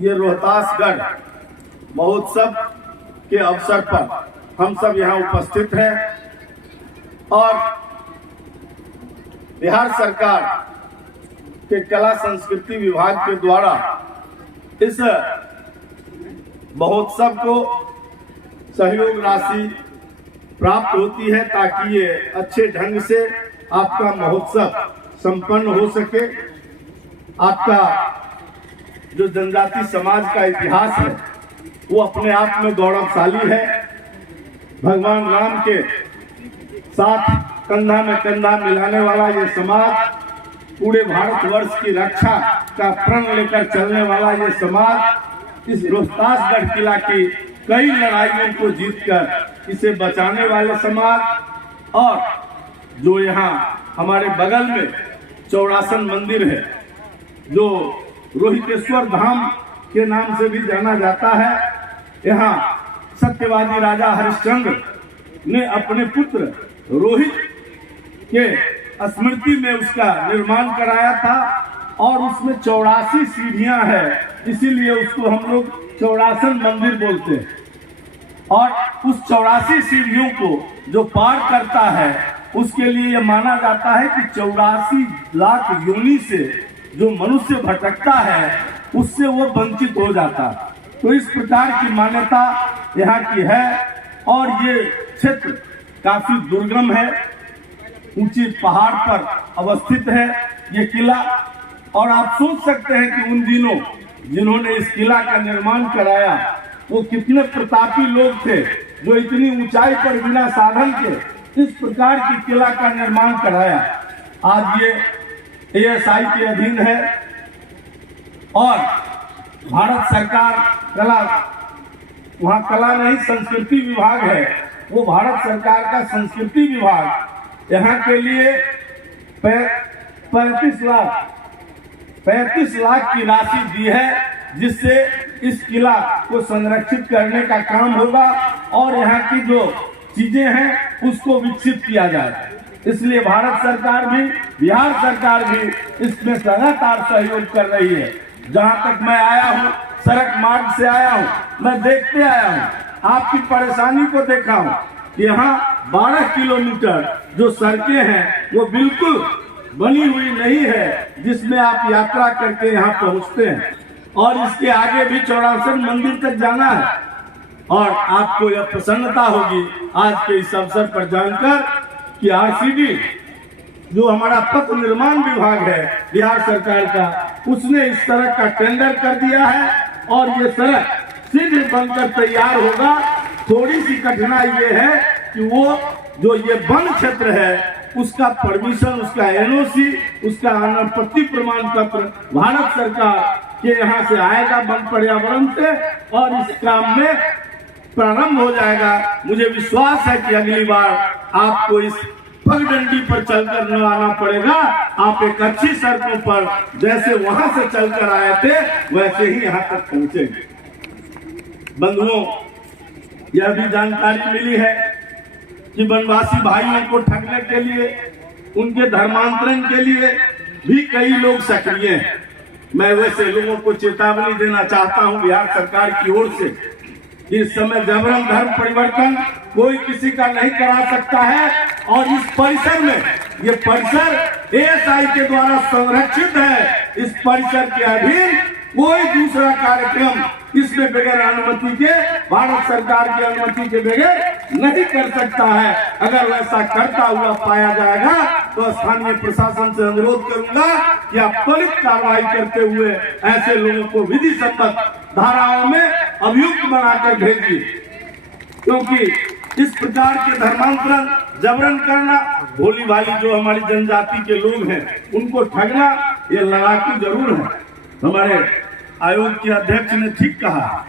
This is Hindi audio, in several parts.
ये रोहतासगढ़ महोत्सव के अवसर पर हम सब यहाँ उपस्थित हैं और बिहार सरकार के कला संस्कृति विभाग के द्वारा इस महोत्सव को सहयोग राशि प्राप्त होती है ताकि ये अच्छे ढंग से आपका महोत्सव संपन्न हो सके। आपका जो जनजाति समाज का इतिहास है वो अपने आप में गौरवशाली है। भगवान राम के साथ कंधा में कंधा मिलाने वाला ये समाज, पूरे भारतवर्ष की रक्षा का प्रण लेकर चलने वाला ये समाज, इस रोहतासगढ़ किला की कई लड़ाइयों को जीतकर इसे बचाने वाले समाज। और जो यहाँ हमारे बगल में चौड़ासन मंदिर है, जो रोहितेश्वर धाम के नाम से भी जाना जाता है, यहाँ सत्यवादी राजा हरिश्चंद्र ने अपने पुत्र रोहित के स्मृति में उसका निर्माण कराया था और उसमें 84 सीढ़ियां है, इसीलिए उसको हम लोग चौड़ासन मंदिर बोलते हैं। और उस 84 सीढ़ियों को जो पार करता है उसके लिए यह माना जाता है कि 84 लाख योनि से जो मनुष्य भटकता है उससे वो वंचित हो जाता है। तो इस प्रकार की मान्यता यहाँ की है और ये क्षेत्र काफी दुर्गम है, ऊंची पहाड़ पर अवस्थित है ये किला। और आप सोच सकते हैं कि उन दिनों जिन्होंने इस किला का निर्माण कराया वो कितने प्रतापी लोग थे, जो इतनी ऊंचाई पर बिना साधन के इस प्रकार की किला का निर्माण कराया। आज ये ASI के अधीन है और भारत सरकार वहाँ कला नहीं संस्कृति विभाग है, वो भारत सरकार का संस्कृति विभाग यहाँ के लिए 35 लाख की राशि दी है, जिससे इस किला को संरक्षित करने का काम होगा और यहाँ की जो चीजें हैं उसको विकसित किया जाए। इसलिए भारत सरकार भी, बिहार सरकार भी इसमें लगातार सहयोग कर रही है। जहाँ तक मैं आया हूँ, सड़क मार्ग से आया हूँ, मैं देखते आया हूँ, आपकी परेशानी को देखा हूँ। यहाँ 12 किलोमीटर जो सड़कें हैं वो बिल्कुल बनी हुई नहीं है, जिसमें आप यात्रा करके यहाँ पहुँचते हैं। और इसके आगे भी चौड़ासन मंदिर तक जाना है। और आपको यह प्रसन्नता होगी आज के इस अवसर पर जानकर कि RCD जो हमारा पथ निर्माण विभाग है बिहार सरकार का, उसने इस सड़क का टेंडर कर दिया है और ये सड़क शीघ्र बनकर तैयार होगा। थोड़ी सी कठिनाई ये है कि वो जो ये वन क्षेत्र है उसका परमिशन, उसका NOC, उसका अनापत्ति प्रमाण पत्र भारत सरकार के यहाँ से आएगा वन पर्यावरण से और इस काम में प्रारंभ हो जाएगा। मुझे विश्वास है कि अगली बार आपको इस पगडंडी पर चलकर न आना पड़ेगा, आप एक अच्छी सड़कों पर जैसे वहां से चलकर आए थे वैसे ही यहाँ तक पहुंचेंगे। बंधुओं, यह भी जानकारी मिली है कि वनवासी भाइयों को ठगने के लिए, उनके धर्मांतरण के लिए भी कई लोग सक्रिय हैं। मैं वैसे लोगों को चेतावनी देना चाहता हूं बिहार सरकार की ओर से, इस समय जबरन धर्म परिवर्तन कोई किसी का नहीं करा सकता है और इस परिसर में, ये परिसर ASI के द्वारा संरक्षित है। इस परिसर के अधीन कोई दूसरा कार्यक्रम इसमें बगैर अनुमति के, भारत सरकार की अनुमति के बगैर नहीं कर सकता है। अगर वैसा करता हुआ पाया जाएगा तो स्थानीय प्रशासन से अनुरोध करूंगा कि आप त्वरित कार्रवाई करते हुए ऐसे लोगों को विधि सम्मत धाराओं में अभियुक्त बनाकर भेजिए, क्योंकि इस प्रकार के धर्मांतरण जबरन करना, भोली भाली जो हमारी जनजाति के लोग हैं उनको ठगना, ये लड़ाकू जरूर है। हमारे आयोग के अध्यक्ष ने ठीक कहा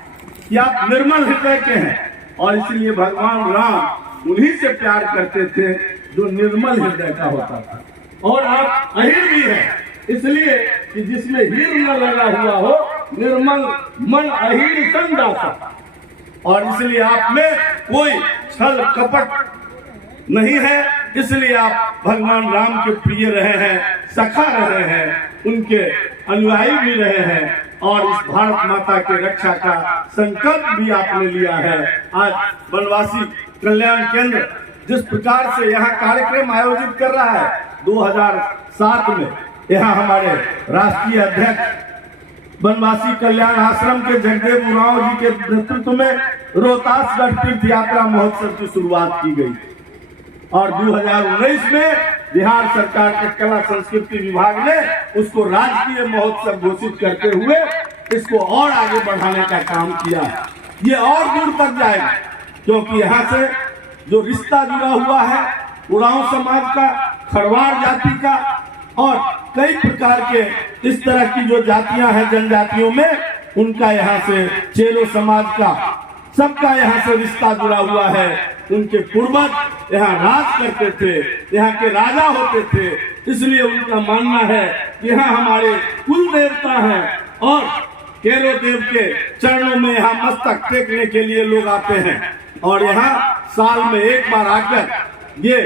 कि आप निर्मल हृदय के हैं और इसलिए भगवान राम उन्हीं से प्यार करते थे जो निर्मल हृदय का होता था। और आप अहिर भी हैं, इसलिए कि जिसमें हीर न लगा हुआ हो, निर्मल मन अहिर संदासा। और इसलिए आप में कोई छल कपट नहीं है, इसलिए आप भगवान राम के प्रिय रहे हैं, सखा रहे हैं, उनके अनुयायी भी रहे हैं और इस भारत माता के रक्षा का संकल्प भी आपने लिया है। आज वनवासी कल्याण केंद्र जिस प्रकार से यहाँ कार्यक्रम आयोजित कर रहा है, 2007 में यहाँ हमारे राष्ट्रीय अध्यक्ष वनवासी कल्याण आश्रम के जगदेव उरांव जी के नेतृत्व में रोहतासगढ़ तीर्थ यात्रा महोत्सव की शुरुआत की गई और 2019 में बिहार सरकार के कला संस्कृति विभाग ने उसको राजकीय महोत्सव घोषित करते हुए इसको और आगे बढ़ाने का काम किया। ये और दूर तक जाएगा, क्योंकि यहाँ से जो रिश्ता जुड़ा हुआ है उरांव समाज का, खरवाड़ जाति का और कई प्रकार के इस तरह की जो जातियां हैं जनजातियों में, उनका यहाँ से चेरो समाज का, सबका यहाँ से रिश्ता जुड़ा हुआ है। उनके पूर्वज यहाँ राज करते थे, यहाँ के राजा होते थे, इसलिए उनका मानना है कि यहाँ हमारे कुल देवता हैं और केरो देव के चरणों में यहाँ मस्तक टेकने के लिए लोग आते हैं और यहाँ साल में एक बार आकर ये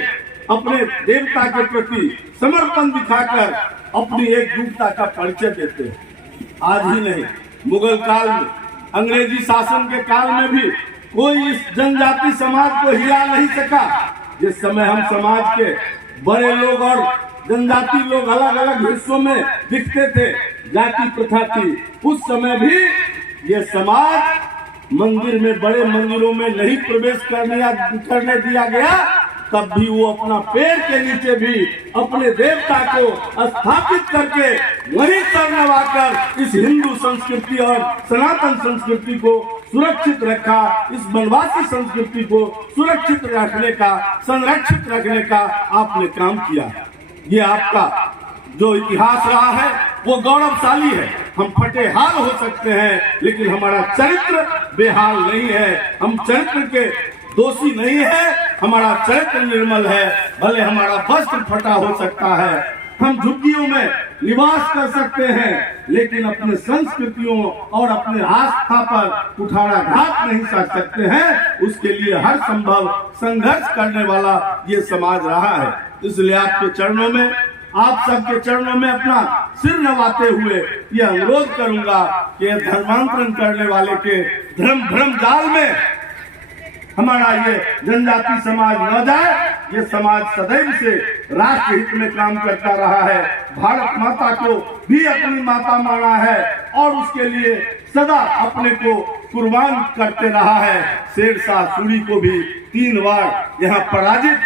अपने देवता के प्रति समर्पण दिखाकर अपनी एकजुटता का परिचय देते हैं। आज ही नहीं, मुगल काल में, अंग्रेजी शासन के काल में भी कोई इस जनजाति समाज को हिला नहीं सका। जिस समय हम समाज के बड़े लोग और जनजाति लोग अलग अलग हिस्सों में दिखते थे, जाति प्रथा थी, उस समय भी ये समाज मंदिर में, बड़े मंदिरों में नहीं प्रवेश करने दिया गया, तब भी वो अपना पेड़ के नीचे भी अपने देवता को स्थापित करके वही सर नवाकर इस हिंदू संस्कृति और सनातन संस्कृति को सुरक्षित रखा। इस वनवासी संस्कृति को सुरक्षित रखने का, संरक्षित रखने का आपने काम किया। ये आपका जो इतिहास रहा है वो गौरवशाली है। हम फटे हाल हो सकते हैं, लेकिन हमारा चरित्र बेहाल नहीं है। हम चरित्र के दोषी नहीं है, हमारा चरित्र निर्मल है। भले हमारा वस्त्र फटा हो सकता है, हम झुग्गियों में निवास कर सकते हैं, लेकिन अपने संस्कृतियों और अपने आस्था पर कुठाराघात नहीं कर सकते हैं। उसके लिए हर संभव संघर्ष करने वाला ये समाज रहा है। इसलिए आपके चरणों में, आप सबके चरणों में अपना सिर नवाते हुए यह अनुरोध करूंगा कि धर्मांतरण करने वाले के भ्रम जाल में हमारा ये जनजाति समाज न जाए। ये समाज सदैव से राष्ट्र हित में काम करता रहा है, भारत माता को भी अपनी माता माना है और उसके लिए सदा अपने को कुर्बान करते रहा है। शेरशाह सूरी को भी 3 बार यहाँ पराजित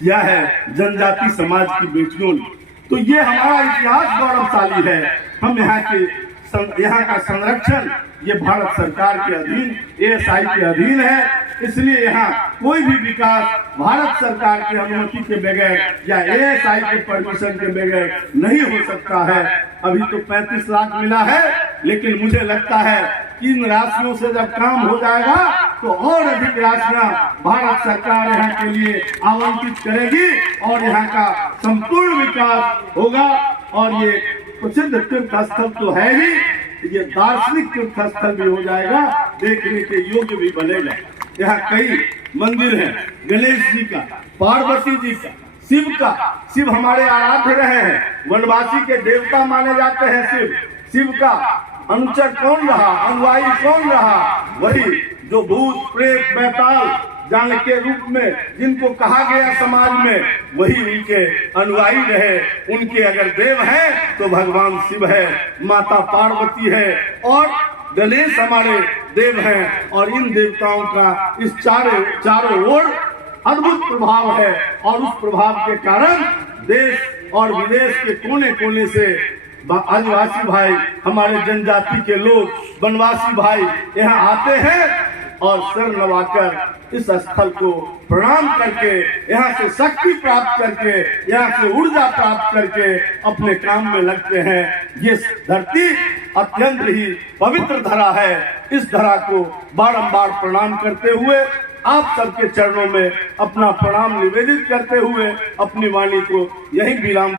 किया है जनजाति समाज की बेटियों ने। तो ये हमारा इतिहास गौरवशाली है। हम यहाँ का संरक्षण ये भारत सरकार के अधीन, ASI के अधीन है। इसलिए यहाँ कोई भी विकास भारत सरकार की अनुमति के बगैर या ASI के परमिशन के बगैर नहीं हो सकता है। अभी तो 35 लाख मिला है, लेकिन मुझे लगता है इन राशियों से जब काम हो जाएगा तो और अधिक राशियां भारत सरकार यहाँ के लिए आवंटित करेगी और यहाँ का संपूर्ण विकास होगा। और ये प्रसिद्ध तीर्थ स्थल तो है ही, ये दार्शनिक तीर्थ स्थल भी हो जाएगा, देखने के योग्य भी बनेगा। यहाँ कई मंदिर हैं, गणेश जी का, पार्वती जी का, शिव का। शिव हमारे आराध्य रहे हैं, वनवासी के देवता माने जाते हैं। शिव का अनुचर कौन रहा, अनुयायी कौन रहा? वही जो भूत प्रेत बैताल जान के रूप में जिनको कहा गया समाज में, वही उनके अनुयायी रहे। उनके अगर देव हैं तो भगवान शिव है, माता पार्वती है और गणेश हमारे देव हैं। और इन देवताओं का इस चारों ओर अद्भुत प्रभाव है और उस प्रभाव के कारण देश और विदेश के कोने कोने से आदिवासी भाई, हमारे जनजाति के लोग, वनवासी भाई यहाँ आते हैं और सर नवाकर इस स्थल को प्रणाम करके, यहाँ से शक्ति प्राप्त करके, यहाँ से ऊर्जा प्राप्त करके अपने काम में लगते हैं। ये धरती अत्यंत ही पवित्र धरा है। इस धरा को बारंबार प्रणाम करते हुए, आप सबके चरणों में अपना प्रणाम निवेदित करते हुए अपनी वाणी को यही विराम